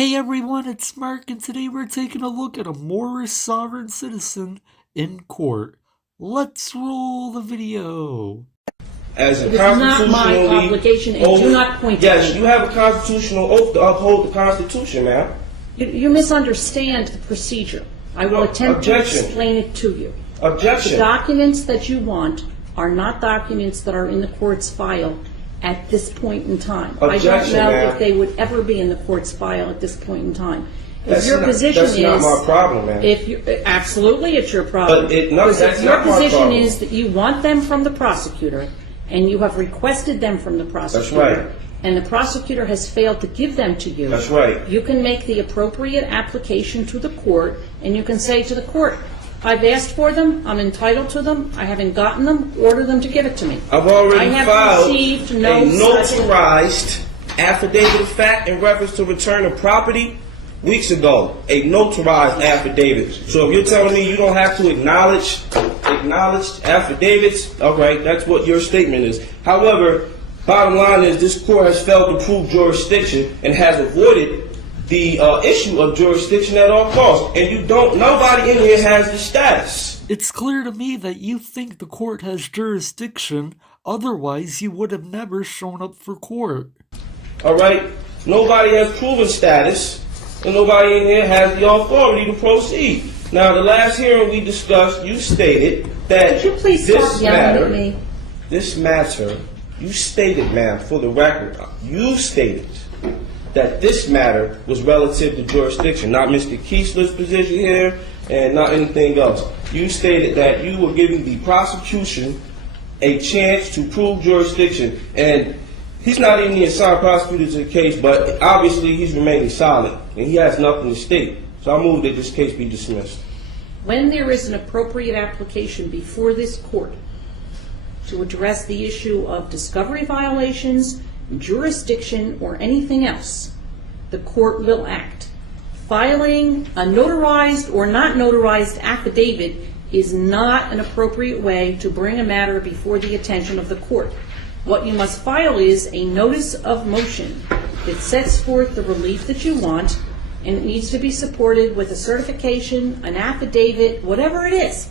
Hey everyone, it's Mark, and today we're taking a look at a Moorish sovereign citizen in court. Let's roll the video. As a it is not my obligation, and do not point to me. Yes, you have a constitutional oath to uphold the Constitution, ma'am. You misunderstand the procedure. I will attempt to explain it to you. Objection. The documents that you want are not documents that are in the court's file at this point in time. Objection, I don't know ma'am. if they would ever be in the court's file at this point in time. That's not my problem, ma'am. Absolutely, it's your problem. But that's your not my position problem. is that you want them from the prosecutor, and you have requested them from the prosecutor. That's right. And the prosecutor has failed to give them to you. That's right. You can make the appropriate application to the court, and you can say to the court, I've asked for them, I'm entitled to them, I haven't gotten them, order them to give it to me. I've already filed received a no notarized affidavit of fact in reference to return of property weeks ago. A notarized affidavit. So if you're telling me you don't have to acknowledge affidavits, all right, that's what your statement is. However, bottom line is this court has failed to prove jurisdiction and has avoided the issue of jurisdiction at all costs. And nobody in here has the status. It's clear to me that you think the court has jurisdiction, otherwise you would have never shown up for court. All right, nobody has proven status, and nobody in here has the authority to proceed. Now, the last hearing we discussed, you stated that Could you please stop yelling at me? This matter, you stated, ma'am, for the record, you stated that this matter was relative to jurisdiction, not Mr. Keesler's position here and not anything else. You stated that you were giving the prosecution a chance to prove jurisdiction, and he's not even the assigned prosecutor to the case, but obviously he's remaining silent, and he has nothing to state. So I move that this case be dismissed. When there is an appropriate application before this court to address the issue of discovery violations, jurisdiction, or anything else, the court will act. Filing a notarized or not notarized affidavit is not an appropriate way to bring a matter before the attention of the court. What you must file is a notice of motion that sets forth the relief that you want, and it needs to be supported with a certification, an affidavit, whatever it is.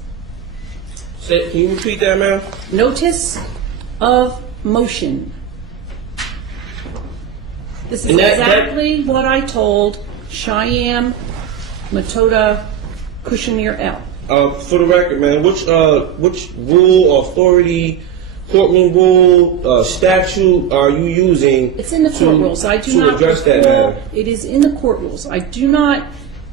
Can you repeat that, ma'am? Notice of motion. This is exactly what I told Cheyenne Matoda Kushner L. For the record, man, which rule, authority, courtroom rule, statute are you using? It's in the court rules. I do not address that recall. matter? It is in the court rules. I do not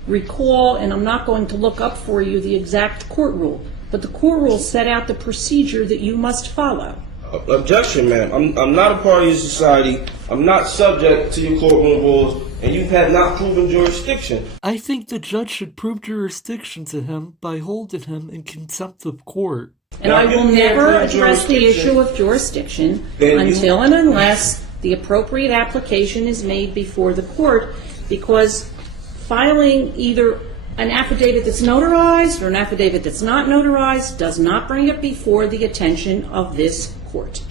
recall, and I'm not going to look up for you the exact court rule, but the court rules set out the procedure that you must follow. Objection, ma'am. I'm not a party to society. I'm not subject to your courtroom rules, and you have not proven jurisdiction. I think the judge should prove jurisdiction to him by holding him in contempt of court. And I will never address the issue of jurisdiction until and unless the appropriate application is made before the court, because filing either an affidavit that's notarized or an affidavit that's not notarized does not bring it before the attention of this court.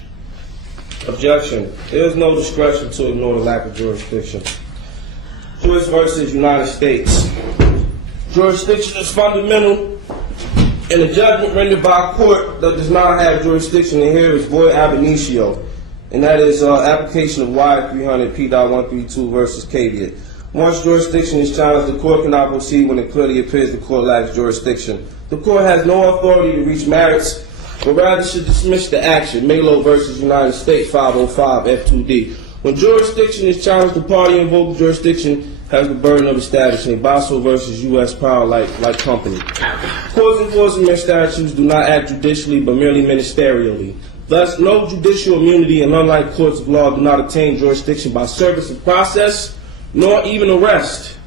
Objection. There is no discretion to ignore the lack of jurisdiction. Joyce versus United States. Jurisdiction is fundamental, and a judgment rendered by a court that does not have jurisdiction in here is void ab initio, and that is application of Y300 P.132 versus Caveat. Once jurisdiction is challenged, the court cannot proceed when it clearly appears the court lacks jurisdiction. The court has no authority to reach merits, but rather should dismiss the action. Malo versus United States 505 F2D. When jurisdiction is challenged, the party involved jurisdiction has the burden of establishing. Basso versus U.S. Power Light Company. Courts enforcing their statutes do not act judicially, but merely ministerially. Thus, no judicial immunity, and unlike courts of law, do not attain jurisdiction by service of process, nor even arrest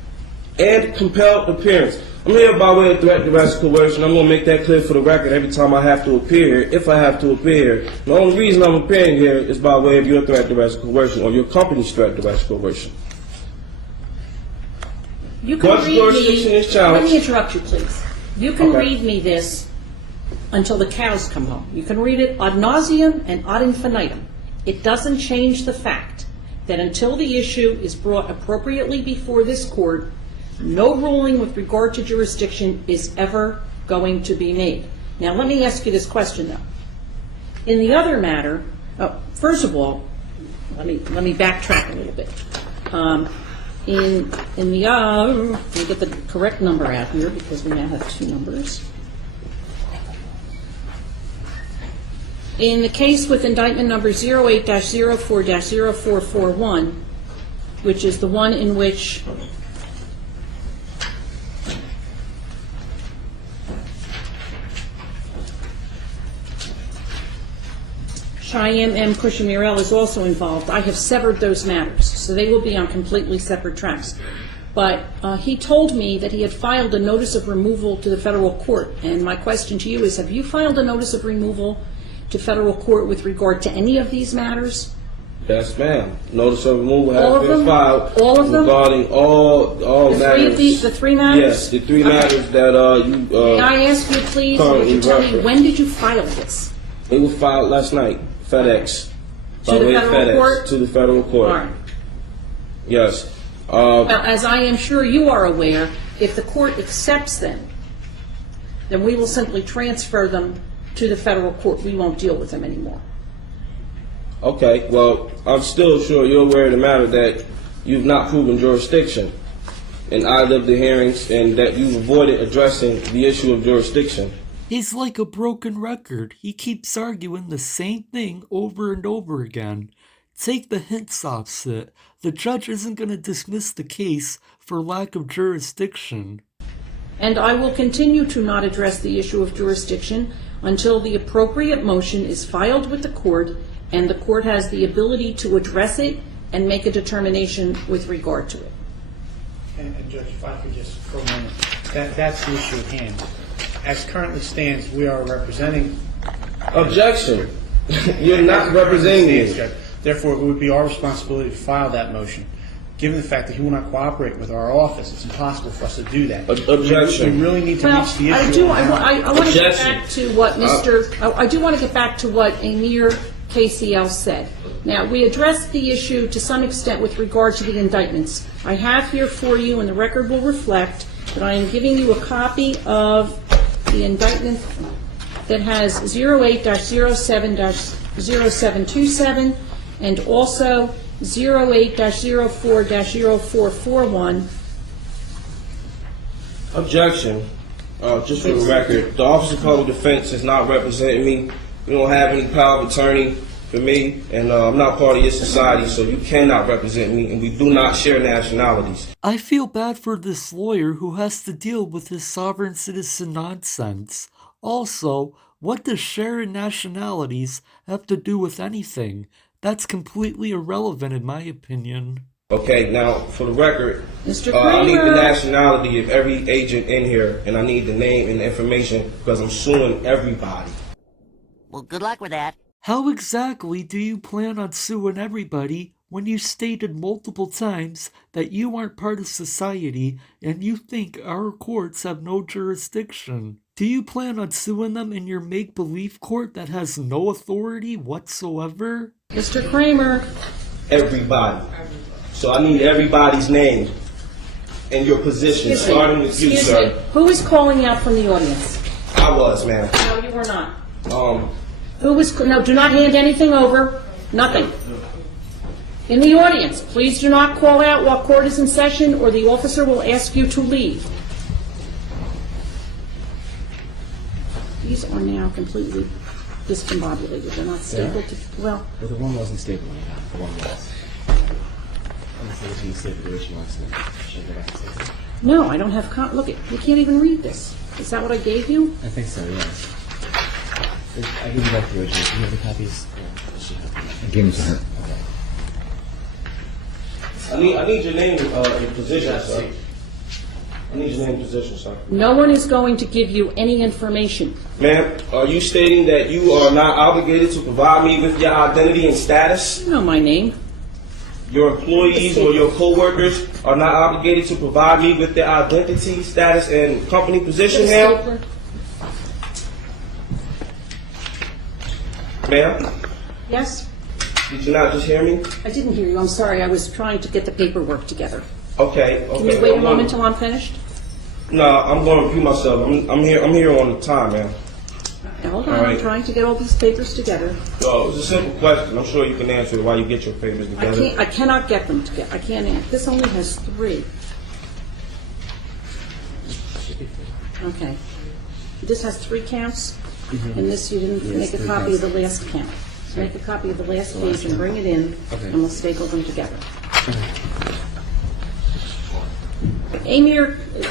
and compelled appearance. I'm here by way of threat, duress, coercion. I'm going to make that clear for the record every time I have to appear here, if I have to appear here. The only reason I'm appearing here is by way of your threat, duress, coercion, or your company's threat, duress, coercion. You can read me. Let me interrupt you, please. You can read me this until the cows come home. You can read it ad nauseum and ad infinitum. It doesn't change the fact that until the issue is brought appropriately before this court, no ruling with regard to jurisdiction is ever going to be made. Now, let me ask you this question, though. In the other matter, first of all, let me backtrack a little bit. Let me get the correct number out here because we now have two numbers. In the case with indictment number 08-04-0441, which is the one in which Cheyenne M. Cushing-Murrell is also involved, I have severed those matters, so they will be on completely separate tracks. But he told me that he had filed a notice of removal to the federal court, and my question to you is, have you filed a notice of removal to federal court with regard to any of these matters? Yes, ma'am. Notice of removal has been them? filed All of them? regarding all matters. The three matters? Yes, the three matters that you. May I ask you, please, would you tell me when did you file this? It was filed last night. FedEx. To the federal court? To the federal court. All right. Yes. Now, as I am sure you are aware, if the court accepts them, then we will simply transfer them to the federal court. We won't deal with them anymore. Okay, well, I'm still sure you're aware of the matter that you've not proven jurisdiction in either of the hearings and that you've avoided addressing the issue of jurisdiction. He's like a broken record. He keeps arguing the same thing over and over again. Take the hints opposite. The judge isn't going to dismiss the case for lack of jurisdiction. And I will continue to not address the issue of jurisdiction until the appropriate motion is filed with the court and the court has the ability to address it and make a determination with regard to it. And Judge, if I could just for a moment, that's the issue at hand. As currently stands, we are representing. Objection. You're not representing me. Therefore, it would be our responsibility to file that motion. Given the fact that he will not cooperate with our office, it's impossible for us to do that. Objection. We really need to Well, reach the issue. I want to get back to what I do want to get back to what Amir Kacey said. Now, we addressed the issue to some extent with regard to the indictments. I have here for you, and the record will reflect, that I am giving you a copy of the indictment that has 08-07-0727 and also 08-04-0441. Objection. Just for the record, the Office of Public Defense is not representing me. You don't have any power of attorney for me, and I'm not part of your society, so you cannot represent me, and we do not share nationalities. I feel bad for this lawyer who has to deal with his sovereign citizen nonsense. Also, what does sharing nationalities have to do with anything? That's completely irrelevant in my opinion. Okay, now, for the record, Mr. I need the Kramer. nationality of every agent in here, and I need the name and the information because I'm suing everybody. Well, good luck with that. How exactly do you plan on suing everybody when you stated multiple times that you aren't part of society and you think our courts have no jurisdiction? Do you plan on suing them in your make-believe court that has no authority whatsoever? Mr. Kramer. Everybody. So I need everybody's name and your position, starting with you, Excuse me. sir. Who is calling out from the audience? I was, ma'am. No, you were not. Um, No, do not hand anything over. Nothing. In the audience, please do not call out while court is in session or the officer will ask you to leave. These are now completely discombobulated. They're not stapled to, well, Well, the one wasn't stapled. The one was. Unless you said the original accident. Should I go back and say that? no, I don't have, look, you can't even read this. Is that what I gave you? I think so, yes. I give you back the original. Do you have the copies? I gave them to her. Okay. I need your name and position, sir. I need your name and position, sir. No one is going to give you any information. Ma'am, are you stating that you are not obligated to provide me with your identity and status? You know my name. Your employees or your co-workers are not obligated to provide me with their identity, status, and company position, ma'am? Stapler. Ma'am? Yes? Did you not just hear me? I didn't hear you. I'm sorry. I was trying to get the paperwork together. Okay. Can you wait a moment till I'm finished? No, I'm going to repeat myself. I'm here on the time, man. Now, hold on. All right. I'm trying to get all these papers together. No, it's a simple question. I'm sure you can answer it while you get your papers together. I cannot get them together. I can't answer. This only has 3. Okay. This has 3 counts, and this you didn't make a copy of the last count. So make a copy of the last page and bring it in, and we'll staple them together.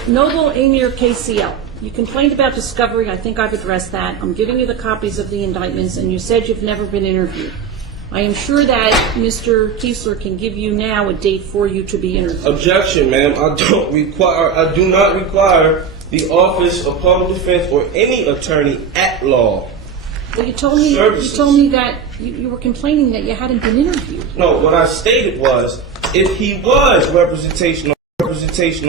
Noble Amir KCL. You complained about discovery. I think I've addressed that. I'm giving you the copies of the indictments, and you said you've never been interviewed. I am sure that Mr. Kiesler can give you now a date for you to be interviewed. Objection, ma'am. I do not require the Office of Public Defense or any attorney at law. Well, you told me that you were complaining that you hadn't been interviewed. No, what I stated was, if he was representation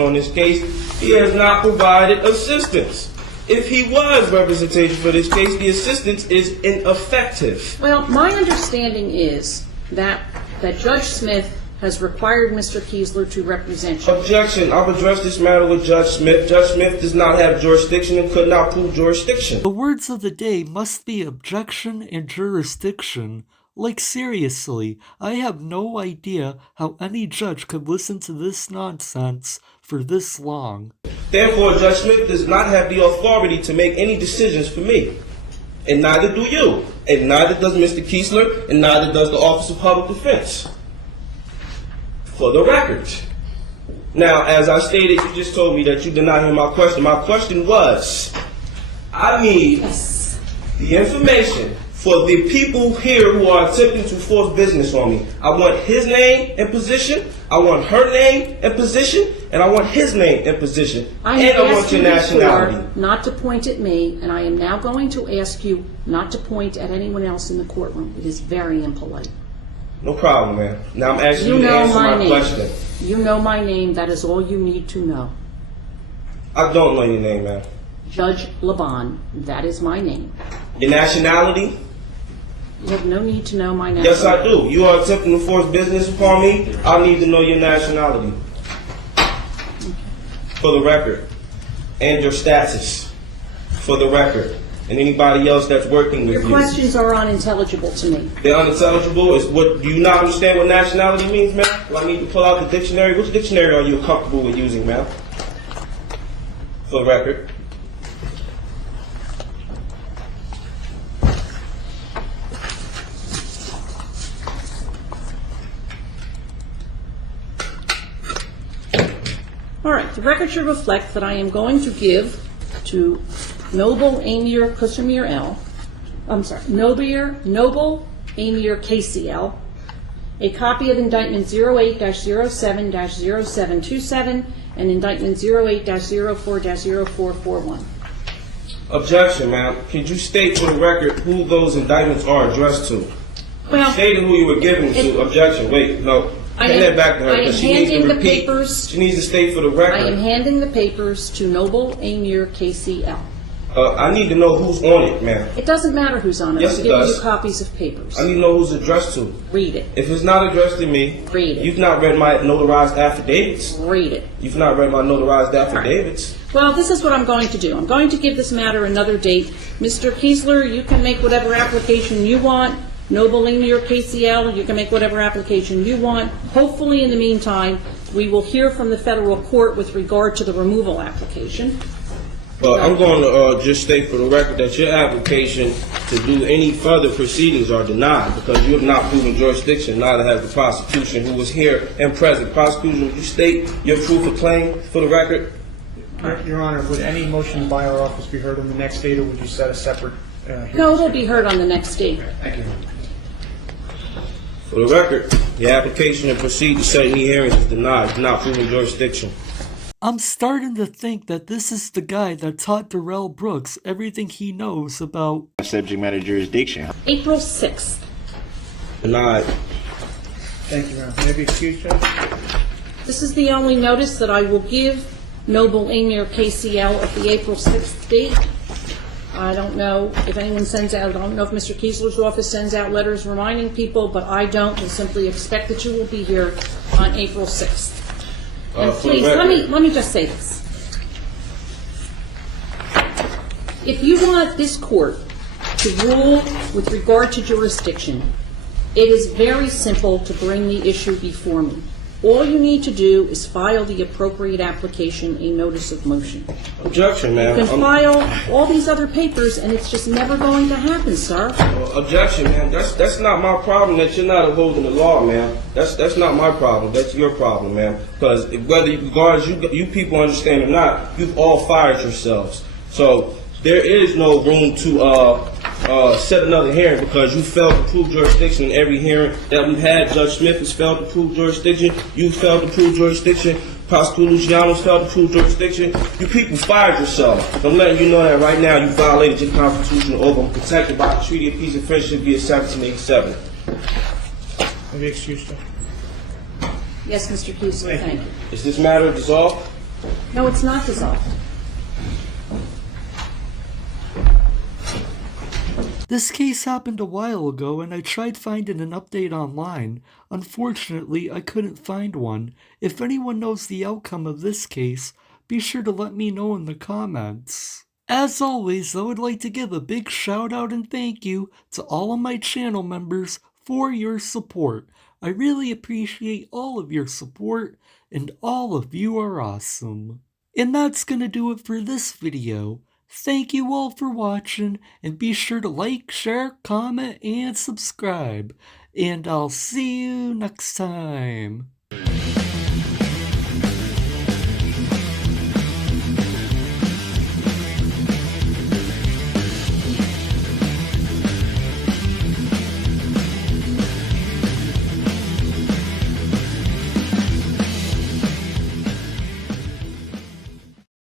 on this case, he has not provided assistance. If he was representation for this case, the assistance is ineffective. Well, my understanding is that Judge Smith has required Mr. Kiesler to represent you. Objection. I've addressed this matter with Judge Smith. Judge Smith does not have jurisdiction and could not prove jurisdiction. The words of the day must be objection and jurisdiction. Like, seriously, I have no idea how any judge could listen to this nonsense for this long. Therefore, Judge Smith does not have the authority to make any decisions for me. And neither do you. And neither does Mr. Kiesler, and neither does the Office of Public Defense. For the record. Now, as I stated, you just told me that you did not hear my question. My question was, I need the information for the people here who are attempting to force business on me. I want his name and position, I want her name and position, and I want his name and position, and I want your nationality. Not to point at me, and I am now going to ask you not to point at anyone else in the courtroom. It is very impolite. No problem, man. Now I'm asking you to answer my question. You know my name. That is all you need to know. I don't know your name, man. Judge Laban. That is my name. Your nationality? You have no need to know my nationality. Yes, I do. You are attempting to force business upon me. I need to know your nationality. For the record. And your status. For the record. And anybody else that's working with you. Your questions are unintelligible to me. They're unintelligible? Do you not understand what nationality means, ma'am? Do I need to pull out the dictionary? Which dictionary are you comfortable with using, ma'am? For the record. All right. The record should reflect that I am going to give to Noble Amir KCL, a copy of Indictment 08-07-0727 and Indictment 08-04-0441. Objection, ma'am. Could you state for the record who those indictments are addressed to? Well, stating who you were giving to. Objection. Wait, no. Hand that back to her because she needs to repeat. She needs to state for the record. I am handing the papers to Noble Amir KCL. I need to know who's on it, ma'am. It doesn't matter who's on it. Yes, I'm it giving does. you copies of papers. I need to know who's addressed to. Read it. If it's not addressed to me, read it. You've not read my notarized affidavits. Read it. You've not read my notarized affidavits. Right. Well, this is what I'm going to do. I'm going to give this matter another date. Mr. Kiesler, you can make whatever application you want. Noble Amir KCL, you can make whatever application you want. Hopefully, in the meantime, we will hear from the federal court with regard to the removal application. I'm going to just state for the record that your application to do any further proceedings are denied because you have not proven jurisdiction, neither has the prosecution who was here and present. Prosecution, would you state your proof of claim for the record? Your Honor, would any motion by our office be heard on the next date, or would you set a separate hearing? No, it'll be heard on the next date. Thank you. For the record, the application and proceed to set any hearings is denied. It's not proven jurisdiction. I'm starting to think that this is the guy that taught Darrell Brooks everything he knows about subject matter jurisdiction. April 6th. Denied. Thank you, Your Honor. May I be excused, Judge? This is the only notice that I will give Noble Amir KCL at the April 6th date. I don't know if anyone sends out, I don't know if Mr. Kiesler's office sends out letters reminding people, but I don't. We simply expect that you will be here on April 6th. And please, let me just say this. If you want this court to rule with regard to jurisdiction, it is very simple to bring the issue before me. All you need to do is file the appropriate application, a notice of motion. Objection, ma'am. You can file all these other papers, and it's just never going to happen, sir. Objection, ma'am. That's not my problem that you're not upholding the law, ma'am. That's not my problem. That's your problem, ma'am. Because whether regardless you people understand or not, you've all fired yourselves. So there is no room to set another hearing because you failed to prove jurisdiction in every hearing that we've had. Judge Smith has failed to prove jurisdiction. You failed to prove jurisdiction. Prosecutor Luciano's failed to prove jurisdiction. You people fired yourselves. I'm letting you know that right now you violated your constitutional oath. I'm protected by the Treaty of Peace and Friendship via 1787. May be excused, sir. Yes, Mr. Kiesler, thank you. Is this matter dissolved? No, it's not dissolved. This case happened a while ago and I tried finding an update online. Unfortunately, I couldn't find one. If anyone knows the outcome of this case, be sure to let me know in the comments. As always, I would like to give a big shout out and thank you to all of my channel members for your support. I really appreciate all of your support and all of you are awesome. And that's gonna do it for this video. Thank you all for watching, and be sure to like, share, comment, and subscribe. And I'll see you next time.